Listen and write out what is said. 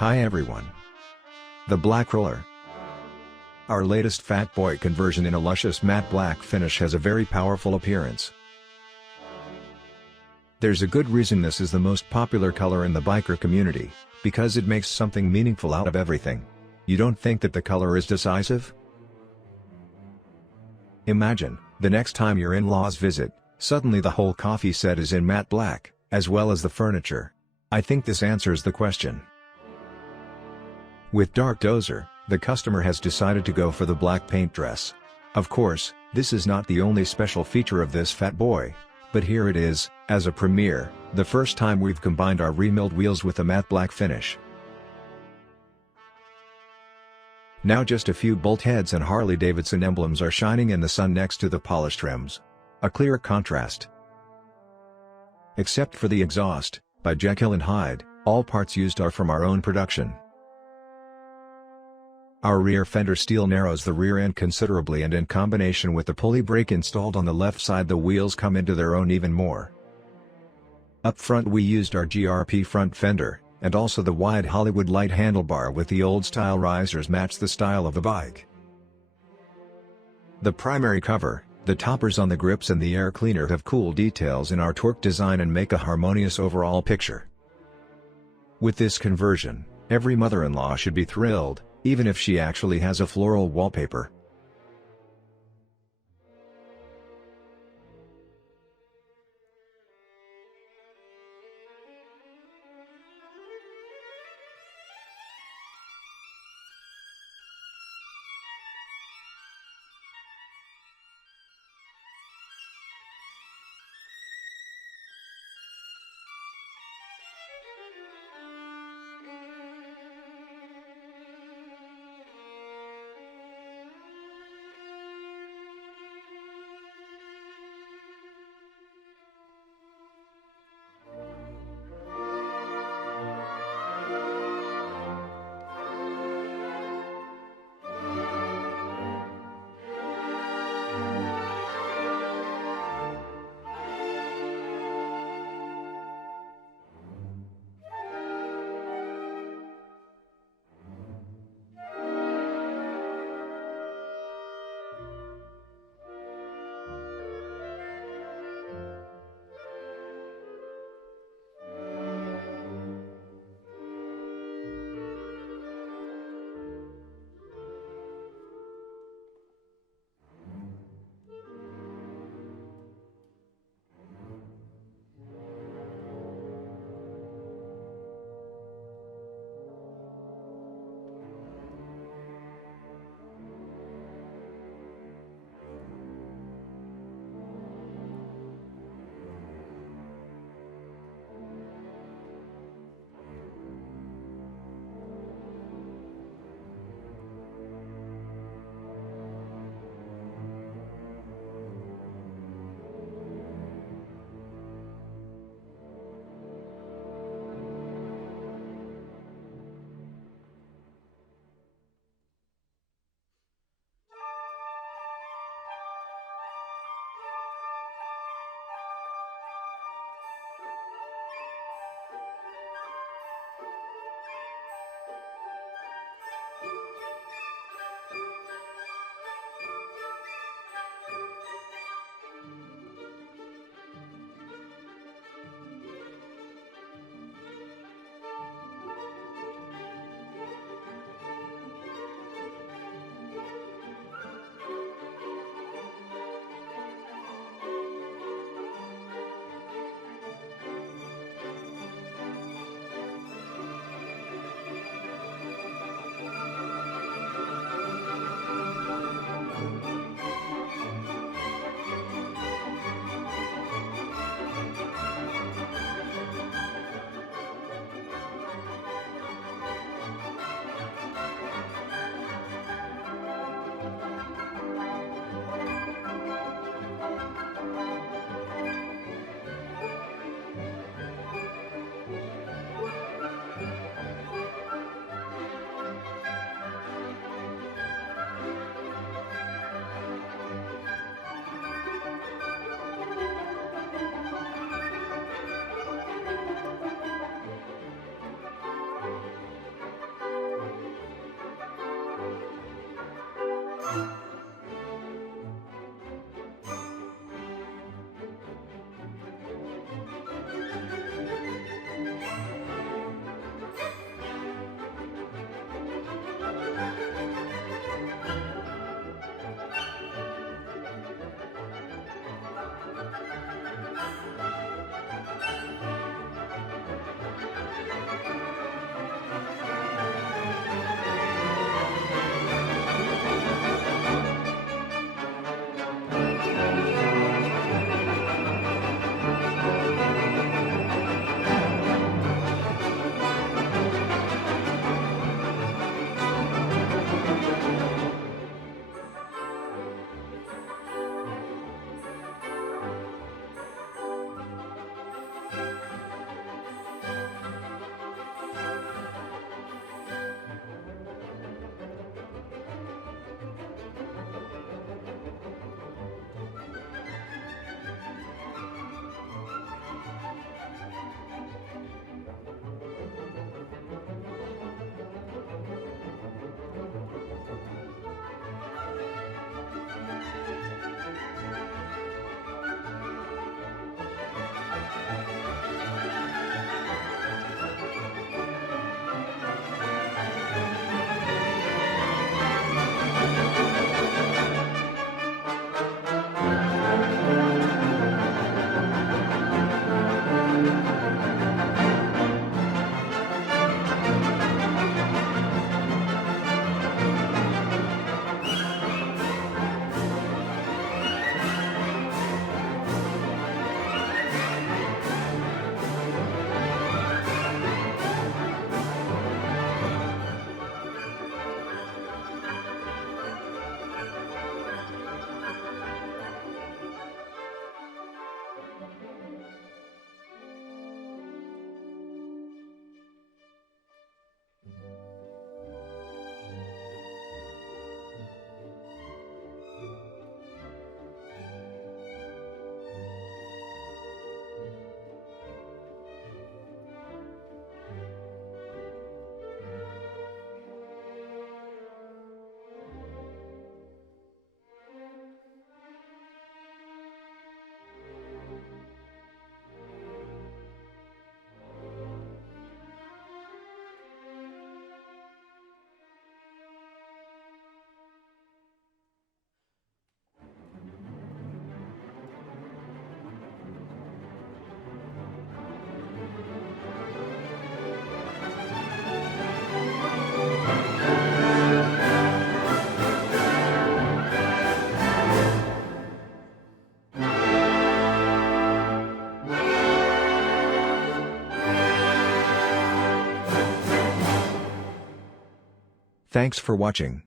Hi everyone. The Black Roller. Our latest Fat Boy conversion in a luscious matte black finish has a very powerful appearance. There's a good reason this is the most popular color in the biker community, because it makes something meaningful out of everything. You don't think that the color is decisive? Imagine, the next time your in-laws visit, suddenly the whole coffee set is in matte black, as well as the furniture. I think this answers the question. With Dark DOZER, the customer has decided to go for the black paint dress. Of course, this is not the only special feature of this Fat Boy, but here it is, as a premiere, the first time we've combined our remilled wheels with a matte black finish. Now just a few bolt heads and Harley-Davidson emblems are shining in the sun next to the polished rims. A clear contrast. Except for the exhaust, by Jekill and Hyde, all parts used are from our own production. Our rear fender steel narrows the rear end considerably, and in combination with the pulley brake installed on the left side, the wheels come into their own even more. Up front we used our GRP front fender, and also the wide Hollywood light handlebar with the old style risers match the style of the bike. The primary cover, the toppers on the grips and the air cleaner have cool details in our torque design and make a harmonious overall picture. With this conversion, every mother-in-law should be thrilled, even if she actually has a floral wallpaper. Thanks for watching.